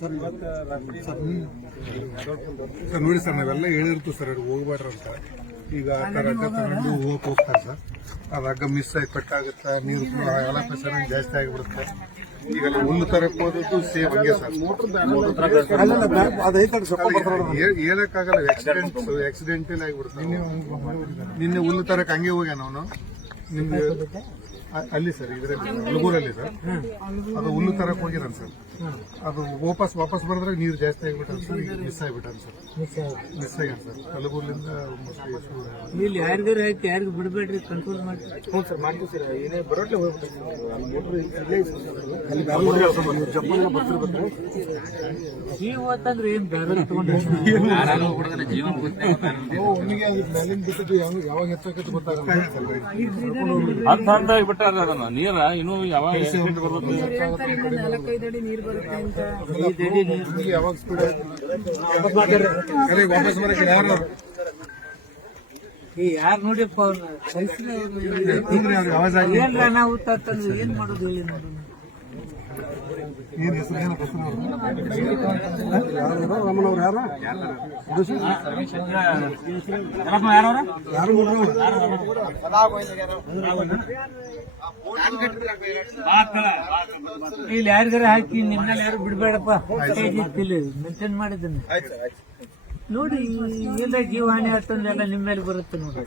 Sir ನೋಡಿ sir, ನಾವೆಲ್ಲ ಹೇಳಿರ್ತೀವಿ sir, ಹೋಗ್ಬೇಡ್ರಿ ಅಂತ. ಈಗ ಆ ಥರ ಹಗ್ಗ ತಗೊಂಡು ಹೋಗ್ತಾರೆ ಸರ್. ಅದು ಹಗ್ಗ ಮಿಸ್ ಆಗಿ ಕಟ್ಟಾಗುತ್ತೆ, ನೀರು ಎಲ್ಲ ಪ್ರೆಷರ್ ಜಾಸ್ತಿ ಆಗಿಬಿಡುತ್ತೆ. ಈಗ ಹುಲ್ಲು ತರಕ್ಕೆ ಹೋದದ್ದು ಸೇಮ್ ಹಂಗೆ ಸರ್. ಹೇಳಕ್ಕಾಗಲ್ಲ, ಆಕ್ಸಿಡೆಂಟಲ್ ಆಗಿಬಿಡುತ್ತೆ. ನಿನ್ನೆ ಹುಲ್ಲು ತರಕ್ಕೆ ಹಂಗೆ ಹೋಗ್ಯಾನ ಅವನು. ನಿಮ್ಗೆ ಅಲ್ಲಿ ಸರ್, ಇದರಲ್ಲಿ ಹಲಗೂರಲ್ಲಿ ಸರ್, ಅದು ಹುಲ್ಲು ತರಕ್ಕೆ ಹೋಗಿದ್ದಾನೆ ಸರ್. ಅದು ವಾಪಸ್ ಬರೆದ್ರೆ ನೀರು ಜಾಸ್ತಿ ಆಗಿಬಿಟ್ಟಾನ ಸರ್. ಈಗ ಮಿಸ್ ಆಗಿಬಿಟ್ಟಾನ ಸರ್. ಮಿಸ್ ಆಗ್ಯಾನ ಸರ್. ಹಲಗೂರ್ಲಿಂದ ಇಲ್ಲಿ ಯಾರಿಗಾರು ಆಯ್ತು, ಯಾರಿಗೂ ಬಿಡಬೇಡ್ರಿ, ಕಂಟ್ರೋಲ್ ಮಾಡಿ. ಹ್ಞೂ ಸರ್, ಮಾಡ್ತೀವಿ ಸರ್. ಏನೇ ಬರೋಟ್ಲೆ ಹೋಗ್ಬಿಟ್ಟು ಜೀವ ಅಂತಂದ್ರೆ ಏನ್ ಬೇರೆ ತಗೊಂಡು ಯಾವಾಗ ಹೆಚ್ಚಾಕತ್ತೆ ಗೊತ್ತಾಗಲ್ಲ. ಅಂತ ಬಿಟ್ಟಾರ ಅದನ್ನ ನೀರ ಇನ್ನು ಯಾವಾಗ ಯಾವಾಗ ಸ್ಪೀಡ್ ವಾಪಸ್ ಬರಕ್ಕೆ ಯಾರು ಯಾರು ನೋಡಿಯಪ್ಪ ಏನ್ರ ನಾವು ತಂದು ಏನ್ ಮಾಡೋದು ಹೇಳಿ ನೋಡೋಣ. ಏನ್ ಹೆಸರು ಏನೋ ರಮಣವ್ರು ಯಾರು ಇಲ್ಲಿ ಯಾರಿಗಾರ ಹಾಕಿ ನಿಮ್ಮಲ್ಲಿ ಯಾರು ಬಿಡ್ಬೇಡಪ್ಪ ಮೆನ್ಷನ್ ಮಾಡಿದ್ದೇನೆ ನೋಡಿ. ಎಲ್ಲ ಜೀವಹಾನಿ ಆಗ್ತಂದ್ರೆ ಎಲ್ಲ ನಿಮ್ಮ ಮೇಲೆ ಬರುತ್ತೆ ನೋಡಿ.